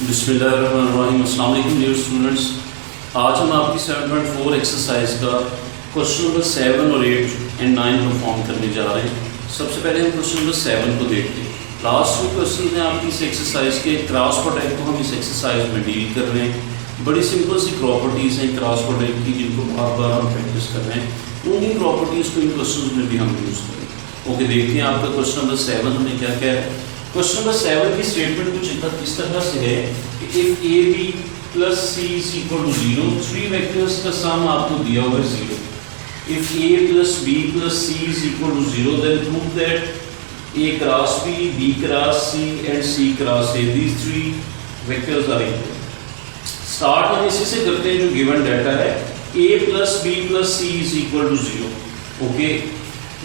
बिस्मिल्लाहिर्रहमानिर्रहीम। अस्सलाम वालेकुम डियर स्टूडेंट्स। आज हम आपकी 7.4 एक्सरसाइज का क्वेश्चन नंबर 7 और 8 एंड 9 परफॉर्म करने जा रहे हैं। सबसे पहले हम क्वेश्चन नंबर 7 को देखते हैं। लास्ट में क्वेश्चन हैं आपकी इस एक्सरसाइज के क्रॉस प्रोडक्ट को हम इस एक्सरसाइज में डील कर रहे हैं। बड़ी सिंपल सी प्रॉपर्टीज़ हैं क्रॉस प्रोडक्ट की, जिनको बार बार हम प्रैक्टिस कर रहे हैं। उन्हीं प्रॉपर्टीज़ को इन क्वेश्चन में भी हम यूज़ करें। ओके, देखते हैं आपका क्वेश्चन नंबर 7 हमें क्या क्या है। क्वेश्चन नंबर 7 की स्टेटमेंट कुछ इस तरह से है कि if A B plus C is equal to 0, 3 vectors का सम आपको दिया हुआ है 0। If A plus B plus C is equal to 0, then prove that A cross B cross C and C cross A, these 3 vectors are equal. Start हम इसी से करते हैं जो गिवन डाटा है। A plus B plus C is equal to 0। Okay,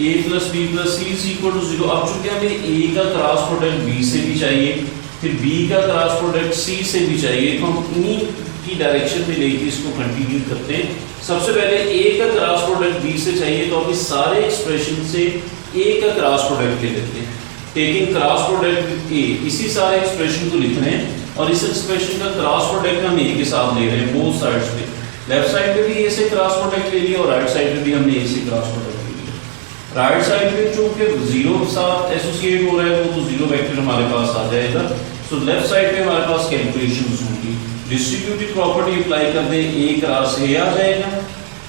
a plus B plus C is equal to 0। अब चूंकि हमें a का क्रॉस प्रोडक्ट b से भी चाहिए, फिर b का क्रॉस प्रोडक्ट c से भी चाहिए, तो हम इन्हीं की डायरेक्शन में लेके इसको कंटिन्यू करते हैं। सबसे पहले a का क्रॉस प्रोडक्ट b से चाहिए, तो अब इस सारे एक्सप्रेशन से a का क्रॉस प्रोडक्ट ले लेते हैं। Taking cross product with a, इसी सारे एक्सप्रेशन को लिख रहे हैं और इस एक्सप्रेशन का क्रॉस प्रोडक्ट हम a के साथ ले रहे हैं बोथ साइड्स पे। लेफ्ट साइड पे भी a से क्रॉस प्रोडक्ट ले लिया और राइट साइड पे भी हमने a से क्रॉस प्रोडक्ट। राइट साइड पे चूंकि 0 के साथ एसोसिएट हो रहा है तो 0 वेक्टर हमारे पास आ जाएगा। सो लेफ्ट साइड पे हमारे पास कैलकुलेशंस होंगी। डिस्ट्रीब्यूटिव प्रॉपर्टी अप्लाई कर दें, a क्रॉस a आ जाएगा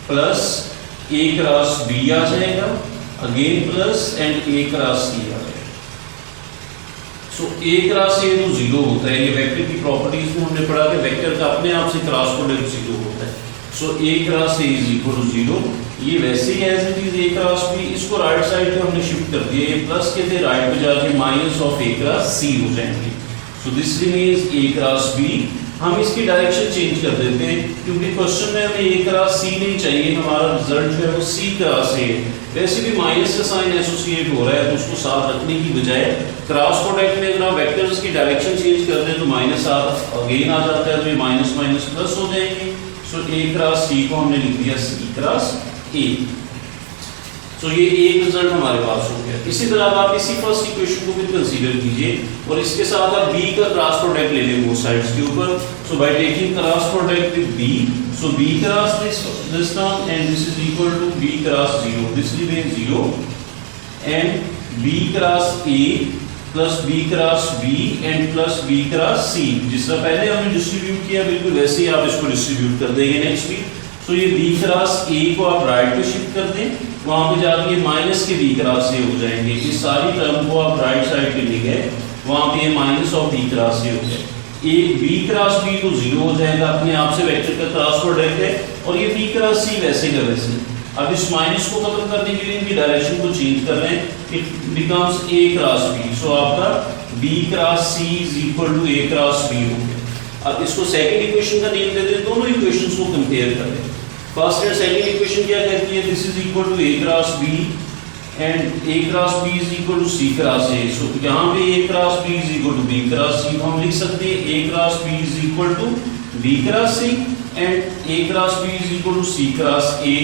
प्लस a क्रॉस b आ जाएगा, again plus and a cross c आ जाएगा। सो a क्रॉस a तो 0 होता है। ये वेक्टर की प्रॉपर्टीज में हमने पढ़ा कि वेक्टर का अपने आप से क्रॉस प्रोडक्ट 0 होता है। So a cross a is equal to 0। ये वैसे ही as it is a cross b, इसको राइट साइड पे हमने शिफ्ट कर दिया। ये प्लस के थे, राइट पे जाके minus of a cross c हो जाएंगे। So this remains a cross b। हम इसकी डायरेक्शन चेंज कर देते हैं क्योंकि क्वेश्चन में हमें a क्रॉस c नहीं चाहिए, हमारा रिजल्ट जो है वो c क्रॉस a है। वैसे भी माइनस का साइन एसोसिएट हो रहा है तो उसको साथ रखने की बजाय क्रॉस प्रोडक्ट में अगर आप वेक्टर्स की डायरेक्शन चेंज कर दें तो माइनस अगेन आ जाता है, तो ये माइनस माइनस प्लस हो जाएंगे। सो a क्रॉस c को हमने लिख दिया c क्रॉस a। तो ये एक रिजल्ट हमारे पास हो गया। इसी तरह आप इसी फर्स्ट इक्वेशन को भी कंसीडर कीजिए और इसके साथ आप b का क्रॉस प्रोडक्ट ले लें बोथ साइड्स के ऊपर। So by taking cross product with b, so b cross this term and this is equal to b cross 0, this remains 0 and b cross a plus b cross b and plus b cross c। जिस तरह पहले हमने distribute किया बिल्कुल वैसे ही आप इसको distribute कर देंगे नेक्स्ट भी। तो ये b क्रॉस a को आप राइट पे शिफ्ट कर दें, वहां पे जाके माइनस के b क्रॉस a हो जाएंगे। इस सारी टर्म को आप राइट साइड पे ले गए, वहां पे minus of b cross a हो गया। a b क्रॉस b तो 0 हो जाएगा, अपने आप से वेक्टर का क्रॉस प्रोडक्ट है, और ये b क्रॉस c वैसे का वैसे। अब इस माइनस को खत्म करने के लिए इनकी डायरेक्शन को चेंज कर रहे हैं, it becomes a cross b। So आपका b cross c is equal to a cross b हो गया। अब इसको सेकंड इक्वेशन का नेम दे दें, दोनों इक्वेशंस को कंपेयर करें। फर्स्ट एंड सेकंड इक्वेशन क्या कहती है, this is equal to a cross b and a cross b is equal to c cross a। So यहां पे a cross b is equal to b cross c, हम लिख सकते हैं a cross b is equal to b cross c and a cross b is equal to c cross a।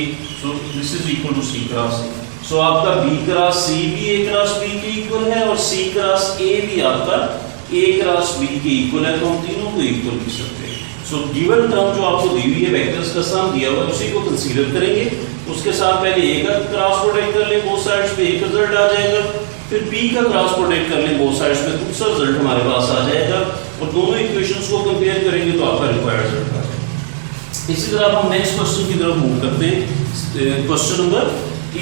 So this is equal to c cross a। So आपका b cross c भी a cross b के equal है और c cross a भी आपका a cross b के equal है, तो हम तीनों को इक्वल लिख सकते हैं। सो गिवन टर्म जो आपको दी हुई है वेक्टर्स का सम दिया हुआ है उसी को कंसीडर करेंगे। उसके साथ पहले a का क्रॉस प्रोडक्ट कर लें बोथ साइड्स पे, एक रिजल्ट आ जाएगा। फिर b का क्रॉस प्रोडक्ट कर लें बोथ साइड्स पे, दूसरा रिजल्ट हमारे पास आ जाएगा और दोनों इक्वेशंस को कंपेयर करेंगे तो आपका रिक्वायर्ड रिजल्ट आ जाएगा। इसी तरह हम नेक्स्ट क्वेश्चन की तरफ मूव करते हैं। क्वेश्चन नंबर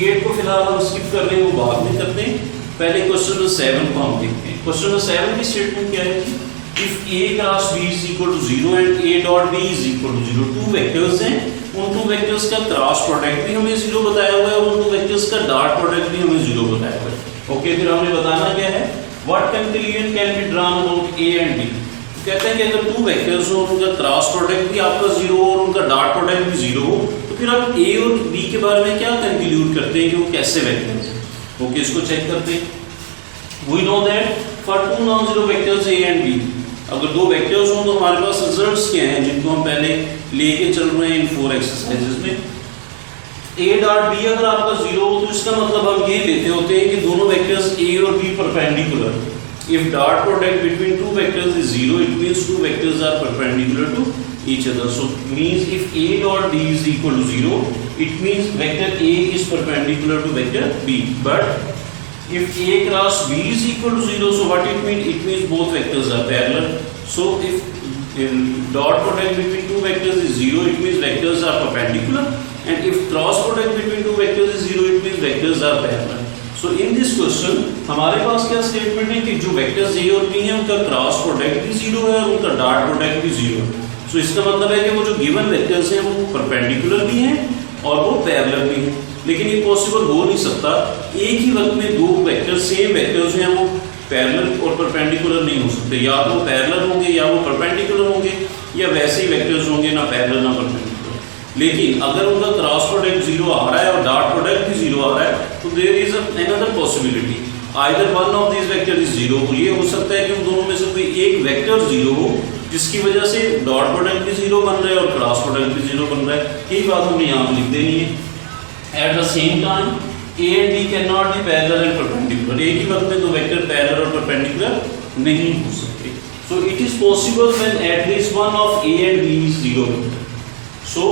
8 को फिलहाल हम स्किप कर रहे हैं, वो बाद में करते हैं। पहले क्वेश्चन नंबर 7 को हम देखते हैं। क्वेश्चन नंबर 7 की स्टेटमेंट क्या है कि if a cross b is equal to 0 and a dot b is equal to 0, two vectors हैं, उन टू वेक्टर्स का क्रॉस प्रोडक्ट भी हमें 0 बताया हुआ है और उन टू वेक्टर्स का डॉट प्रोडक्ट भी हमें 0 बताया हुआ है। ओके, फिर हमें बताना क्या है, what conclusion can be drawn about a and b। कहते हैं कि अगर टू वेक्टर्स हो, उनका क्रॉस प्रोडक्ट भी आपका 0 हो और उनका डॉट प्रोडक्ट भी 0 हो, तो फिर आप a और b के बारे में क्या कंक्लूड करते हैं कि वो कैसे वेक्टर्स हैं। ओके, इसको चेक करते हैं। We know that for two non zero vectors a and b, अगर दो वेक्टर्स हों तो हमारे पास रिजल्ट्स क्या हैं जिनको हम पहले लेके चल रहे हैं इन 4 एक्सरसाइजेस में। a डॉट b अगर आपका 0 हो तो इसका मतलब हम ये लेते होते हैं कि दोनों वेक्टर्स a और b perpendicular If dot product between two vectors is 0, it means two vectors are perpendicular to each other. So means if A dot D is equal to 0, it means vector A is perpendicular to vector B. But if A cross B is equal to 0, so what it means? It means both vectors are parallel. So if dot product between two vectors is 0, it means vectors are perpendicular. And if cross product between two vectors is 0, it means vectors are parallel. So in this question हमारे पास क्या statement है कि जो vectors A और B हैं उनका cross product भी 0 है और उनका डॉट प्रोडक्ट भी 0 है. सो इसका मतलब है कि वो जो गिवन वेक्टर्स हैं वो परपेंडिकुलर भी हैं और वो पैरेलल भी हैं. लेकिन ये पॉसिबल हो नहीं सकता एक ही वक्त में दो वेक्टर सेम वेक्टर्स हैं वो पैरेलल और परपेंडिकुलर नहीं हो सकते. या तो पैरेलल होंगे या वो परपेंडिकुलर होंगे या वैसे ही वेक्टर्स होंगे ना पैरेलल ना परपेंडिकुलर. लेकिन अगर उनका क्रॉस प्रोडक्ट 0 आ रहा है और डॉट प्रोडक्ट भी 0 आ रहा है तो there is another possibility either one of this vector is 0. ये हो सकता है कि उन दोनों में से कोई एक वेक्टर 0 हो जिसकी वजह से डॉट प्रोडक्ट भी 0 बन रहा है और क्रॉस प्रोडक्ट भी 0 बन रहा है. यही बात हमने यहाँ पर लिख देनी है. At the same time A and D can not be parallel and perpendicular. एक ही वक्त में दो वेक्टर पैरेलल और परपेंडिकुलर नहीं हो सकते. So it is possible when at least one of A and B is 0. So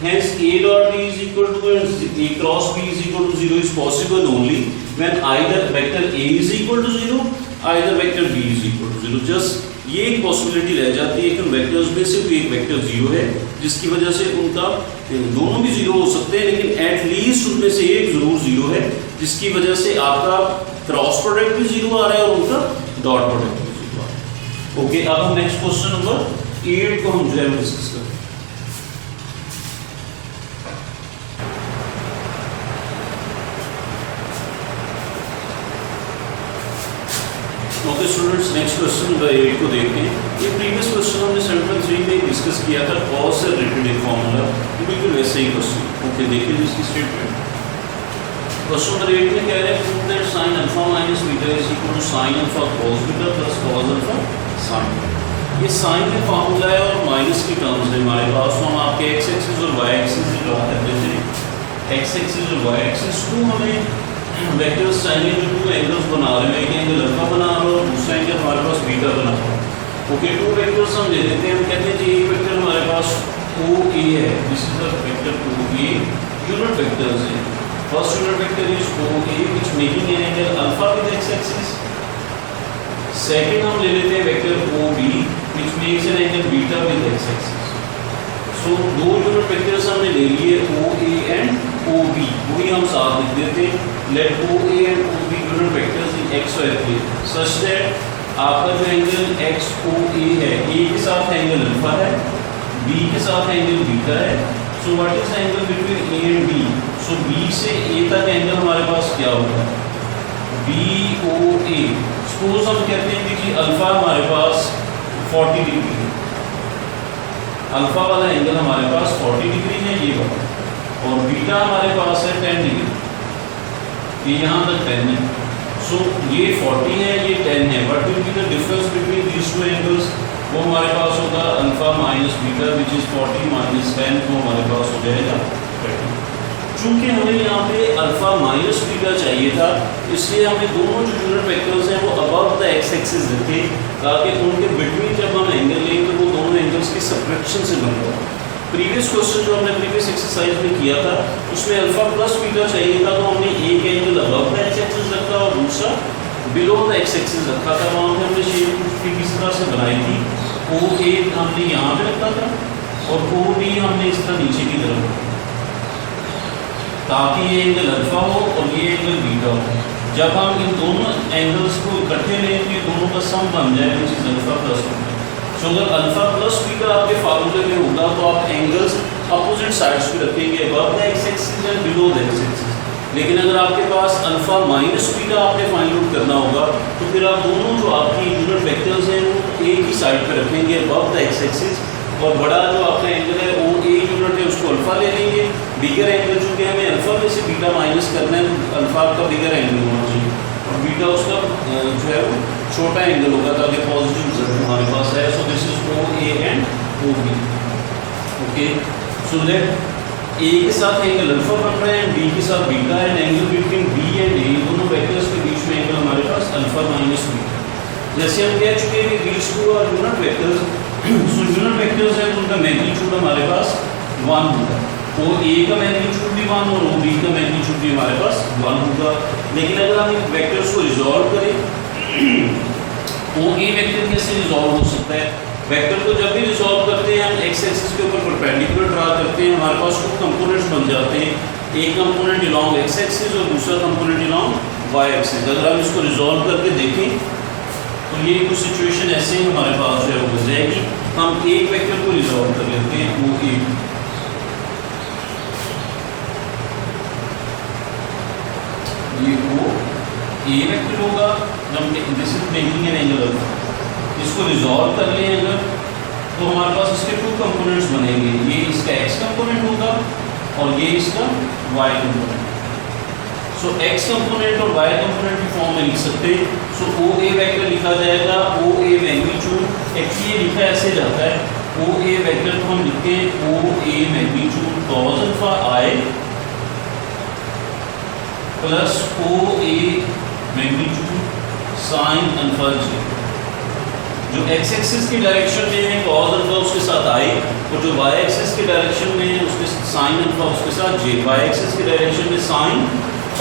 hence A dot D is equal to and A cross B is equal to 0 is possible only when either vector A is equal to 0, either vector B is equal to 0. Just ये एक possibility रह जाती है कि उन vectors में से कोई एक वेक्टर 0 है जिसकी वजह से उनका दोनों भी 0 हो सकते हैं लेकिन एट लीस्ट उनमें से एक जरूर 0 है जिसकी वजह से आपका क्रॉस प्रोडक्ट भी 0 आ रहा है और उनका डॉट प्रोडक्ट भी 0 आ रहा है. ओके, अब हम नेक्स्ट क्वेश्चन नंबर 8 को हम जो है डिस्कस करें. Okay students, next question number 8 को देखते हैं. ये प्रीवियस क्वेश्चन हमने सेंटेंस 3 में डिस्कस किया था कॉस से रिलेटेड एक फॉर्मूला. बिल्कुल वैसे ही क्वेश्चन. ओके, देखिए इसकी स्टेटमेंट. क्वेश्चन नंबर 8 में कह रहे हैं prove that sin alpha minus beta is equal to sin alpha cos beta plus cos alpha sin. ये sin का फॉर्मूला है और माइनस की टर्म्स है हमारे पास. तो हम आपके x एक्सिस और y एक्सिस से ड्रा कर देते हैं. x एक्सिस और y एक्सिस को हमें वेक्टर्स चाहिए जो टू एंगल्स बना रहे हैं. एक एंगल अल्फा बना रहा है और दूसरा एंगल हमारे पास बीटा बना रहा है. ओके, टू वेक्टर्स हम ले लेते हैं. हम कहते हैं कि एक वेक्टर हमारे पास OA है. This is the vector OA. Unit vectors हैं. First unit vector is OA which making an angle alpha with x axis. Second हम ले लेते हैं vector OB which makes an angle beta with x axis. So दो unit vectors हमने ले लिए OA and OB. वही हम साथ लिख देते हैं. Let OA and OB unit vectors in x y plane such that आपका जो एंगल XOA है A के साथ एंगल अल्फा है, B के साथ एंगल बीटा है. So what is the angle between A and B? So B से A तक एंगल हमारे पास क्या होगा? BOA. सपोज हम कहते हैं कि अल्फा हमारे पास 40 डिग्री है. अल्फा वाला एंगल हमारे पास 40 डिग्री है ये वाला, और बीटा हमारे पास है 10 डिग्री. ये यहाँ तक 10 है. सो ये 40 है ये 10 है. What will be the difference between these two angles? वो हमारे पास होगा alpha minus beta which is 40 minus 10. तो हमारे पास हो जाएगा 30. चूंकि हमें यहाँ पे अल्फा माइनस बीटा चाहिए था इसलिए हमने दोनों जो यूनिट वेक्टर्स हैं वो अबव द एक्स एक्सिस रखे ताकि उनके बिटवीन जब हम एंगल लेंगे तो वो दोनों एंगल्स की सबट्रैक्शन से बन जाए. प्रीवियस क्वेश्चन जो हमने प्रीवियस एक्सरसाइज में किया था उसमें अल्फा प्लस बीटा चाहिए था तो हमने एक angle above the x axis रखा और दूसरा बिलो द एक्स एक्सिस रखा था. वहाँ पे हमने शेप कुछ इस तरह से बनाई थी. OA हमने यहाँ पे रखा था और OB हमने इस तरह नीचे की तरफ रखा ताकि ये एंगल अल्फा हो और ये एंगल बीटा हो. जब हम इन दोनों एंगल्स को इकट्ठे लेंगे दोनों का सम बन जाए which is alpha plus beta. तो अगर अल्फा प्लस बीटा आपके फार्मूले में होगा तो आप एंगल्स अपोजिट साइड्स पे रखेंगे above the x axis and below the x axis. लेकिन अगर आपके पास अल्फा माइनस बीटा आपने फाइंड आउट करना होगा तो फिर आप दोनों जो आपकी यूनिट वेक्टर्स हैं वो एक ही साइड पे रखेंगे अबव द एक्स एक्सिस, और बड़ा जो आपका एंगल है वो A यूनिट है उसको अल्फा ले लेंगे. बिगर एंगल चूँकि हमें अल्फा में से बीटा माइनस करना है तो अल्फा आपका बिगर एंगल होना चाहिए और बीटा उसका जो है वो छोटा एंगल होगा ताकि पॉजिटिव रिजल्ट हमारे पास है. सो this is OA and OB. Okay, so let A के साथ एंगल अल्फा बन रहा है एंड B के साथ बीटा है. Angle between B and A दोनों वेक्टर्स के बीच में एंगल हमारे पास अल्फा माइनस बीटा. जैसे हम कह चुके हैं कि these two are unit vectors, so unit vectors है तो उनका मैग्नीट्यूड हमारे पास 1 होगा। तो A का मैग्नीट्यूड भी 1 और OB का मैग्नीट्यूड भी हमारे पास 1 होगा। लेकिन अगर हम इन वेक्टर्स को रिजॉल्व करें OA वेक्टर कैसे रिजॉल्व हो सकता है? वेक्टर को जब भी रिजॉल्व करते हैं हम एक्स एक्सिस के ऊपर परपेंडिकुलर ड्रा करते हैं, हमारे पास टू कंपोनेंट्स बन जाते हैं, एक कंपोनेंट अलोंग एक्स एक्सिस और दूसरा कंपोनेंट अलोंग वाई एक्सिस। अगर हम इसको रिजॉल्व करके देखें तो ये कुछ सिचुएशन ऐसे ही हमारे पास जो है वो हो जाएगी। हम एक वेक्टर को रिजॉल्व कर लेते हैं OA, ये वो A वेक्टर होगा, जब this is making an angle, इसको रिजॉल्व कर लें अगर तो हमारे पास इसके टू कंपोनेंट्स बनेंगे, ये इसका x कंपोनेंट होगा और ये इसका y कंपोनेंट। सो x कंपोनेंट और y कंपोनेंट की फॉर्म में लिख सकते हैं। सो OA वेक्टर लिखा जाएगा OA मैग्नीट्यूड, एक्चुअली ये लिखा ऐसे जाता है OA वेक्टर को हम लिखते हैं OA magnitude cos alpha i plus OA magnitude sin alpha j। जो x एक्सिस की डायरेक्शन में है cos अल्फा उसके साथ i, और जो y एक्सिस की डायरेक्शन में है उसके sin अल्फा उसके साथ j। y एक्सिस की डायरेक्शन में sin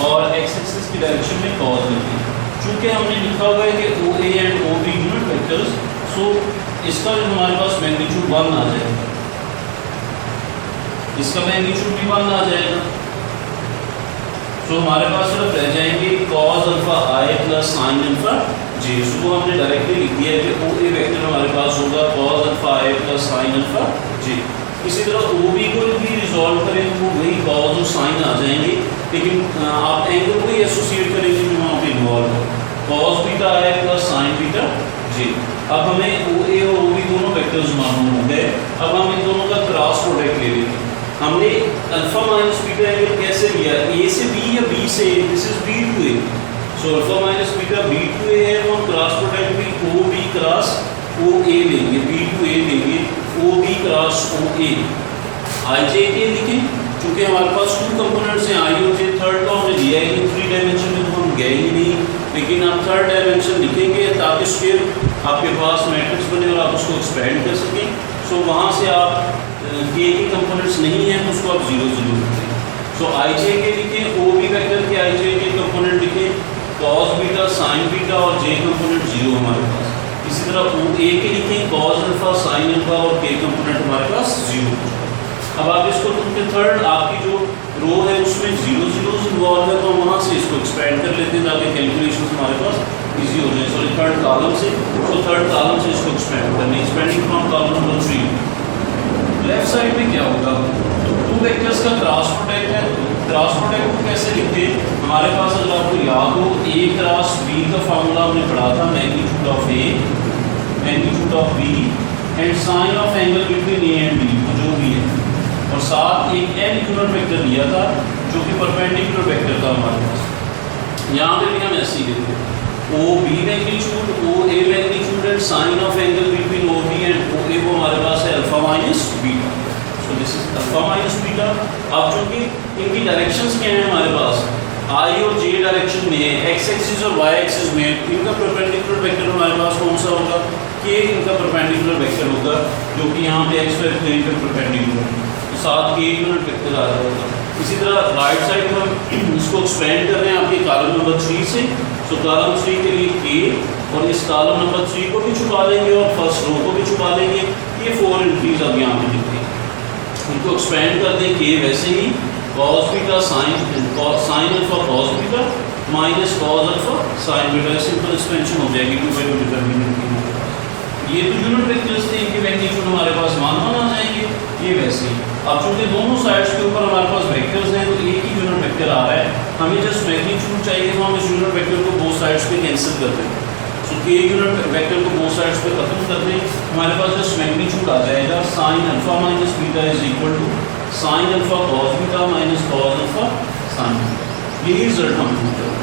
और x एक्सिस की डायरेक्शन में cos लिखें। चूंकि हमने लिखा हुआ है कि OA and OB unit vectors, so इसका जो हमारे पास मैग्नीट्यूड 1 आ जाएगा, इसका मैग्नीट्यूड भी 1 आ जाएगा। सो हमारे पास सिर्फ रह जाएंगे cos alpha i plus sin alpha j। इसको हमने डायरेक्टली लिख दिया है कि OA वेक्टर हमारे पास होगा cos alpha i plus sin alpha j। इसी तरह OB को भी रिजॉल्व करें तो वही cos और sin आ जाएंगे, लेकिन आप एंगल को ही एसोसिएट करेंगे जो वहाँ पे इन्वॉल्व है, cos beta i plus sin beta j। अब हमें OA और OB दोनों वेक्टर्स मालूम हो गए। अब हम इन दोनों का क्रॉस प्रोडक्ट ले लेंगे। हमने अल्फा माइनस बीटा एंगल कैसे लिया, A से B या B से A, this is B to A। So alpha minus beta B to A है, तो हम क्रॉस प्रोडक्ट भी OB क्रॉस OA लेंगे, B टू A लेंगे, OB क्रॉस OA। IJ के लिखें, क्योंकि हमारे पास टू कंपोनेंट्स हैं I और J, थर्ड तो हमने दिया है, 3 डायमेंशन में तो हम गए ही नहीं, लेकिन आप थर्ड डायमेंशन लिखेंगे ताकि फिर आपके पास मैट्रिक्स बने और आप उसको एक्सपेंड कर सकें। सो वहाँ से आप K के कंपोनेंट्स नहीं हैं तो उसको आप 0 0 लिखें। सो IJ के लिखें, OB वेक्टर के IJ के कंपोनेंट लिखें cos बीटा sin बीटा और J कंपोनेंट 0 हमारे पास। इसी तरह OA के लिखें cos अल्फा sin अल्फा और K कंपोनेंट हमारे पास 0। अब आप इसको क्योंकि थर्ड आपकी जो रो है उसमें 0 0 इन्वॉल्व है, तो वहाँ से इसको एक्सपेंड कर लेते हैं ताकि कैलकुलेशन हमारे पास इजी हो जाए। सॉरी थर्ड कॉलम से, तो थर्ड कॉलम से इसको एक्सपेंड करना, expanding from column number 3। Left side में क्या होगा, टू वेक्टर्स का क्रॉस प्रोडक्ट है। क्रॉस प्रोडक्ट को कैसे लिखते हैं, हमारे पास अगर आपको याद हो A क्रॉस B का फार्मूला हमने पढ़ा था, magnitude of A magnitude of B and sine of angle between A and B, जो भी है, और साथ एक n यूनिट वेक्टर लिया था जो कि परपेंडिकुलर वेक्टर था हमारे पास। यहाँ पे भी हम ऐसे ही देते हैं OB magnitude, OA magnitude and sine of angle between OB and OA वो हमारे पास है alpha minus beta. So this is alpha minus beta. अब चूंकि इनकी डायरेक्शंस क्या हैं हमारे पास, I और J डायरेक्शन में है, x एक्सिस और y एक्सिस में, इनका परपेंडिकुलर वेक्टर हमारे पास कौन सा होगा, K इनका परपेंडिकुलर वेक्टर होगा, जो कि यहाँ पे x प्लेन पे परपेंडिकुलर है, तो साथ K यूनिट वेक्टर आ जाएगा। इसी तरह राइट साइड में हम इसको एक्सपेंड कर रहे हैं आपके कॉलम नंबर 3 से। सो कॉलम 3 के लिए K और इस कॉलम नंबर 3 को भी छुपा देंगे और फर्स्ट रो को भी छुपा देंगे। ये 4 एंट्रीज अब यहाँ पे लिखते हैं, इनको एक्सपेंड कर दें K वैसे ही cos beta sin alpha cos beta minus cos alpha sin beta, simple expansion हो जाएगी 2/2 डिटरमिनेंट की। ये तो यूनिट वेक्टर्स थे, इनके मैग्नीट्यूड हमारे पास 1 1 आ जाएंगे, ये वैसे ही। अब चूंकि दोनों साइड्स के ऊपर हमारे पास वेक्टर्स हैं तो एक ही यूनिट वेक्टर आ रहा है, हमें जस्ट मैग्नीट्यूड चाहिए, तो हम इस यूनिट वेक्टर को बोथ साइड्स पे कैंसिल कर दें। सो K यूनिट वेक्टर को बोथ साइड्स पे खत्म कर दें, हमारे पास जस्ट मैग्नीट्यूड आ जाएगा sin alpha minus beta is equal to sin alpha cos beta minus cos alpha sin beta. यही रिजल्ट हम ढूंढ रहे हैं।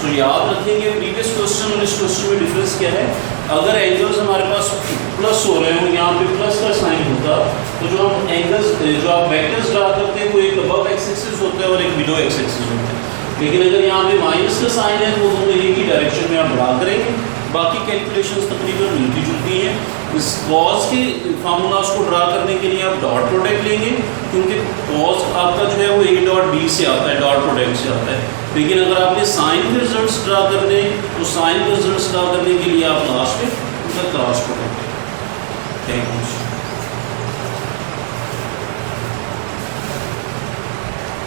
सो याद रखेंगे प्रीवियस क्वेश्चन और इस क्वेश्चन में डिफरेंस क्या है। अगर एंगल्स हमारे पास प्लस हो रहे हो, यहाँ पे प्लस का साइन होता, तो जो हम एंगल्स जो आप वेक्टर्स ड्रा करते हैं वो एक अबव एक्स एक्सिस होता है और एक बिलो एक्स एक्सिस होता है। लेकिन अगर यहाँ पे माइनस का साइन है तो दोनों एक ही डायरेक्शन में आप ड्रा करेंगे, बाकी कैलकुलेशंस तकरीबन मिलती जुलती हैं। इस कॉज के फार्मूलाज को ड्रा करने के लिए आप डॉट प्रोडक्ट लेंगे, क्योंकि कॉज आपका जो है वो ए डॉट बी से आता है, डॉट प्रोडक्ट से आता है। लेकिन अगर आपने साइन के रिजल्ट्स ड्रा करने, तो साइन के रिजल्ट्स ड्रा करने के लिए आप लास्ट में उनका क्रॉस प्रोडक्ट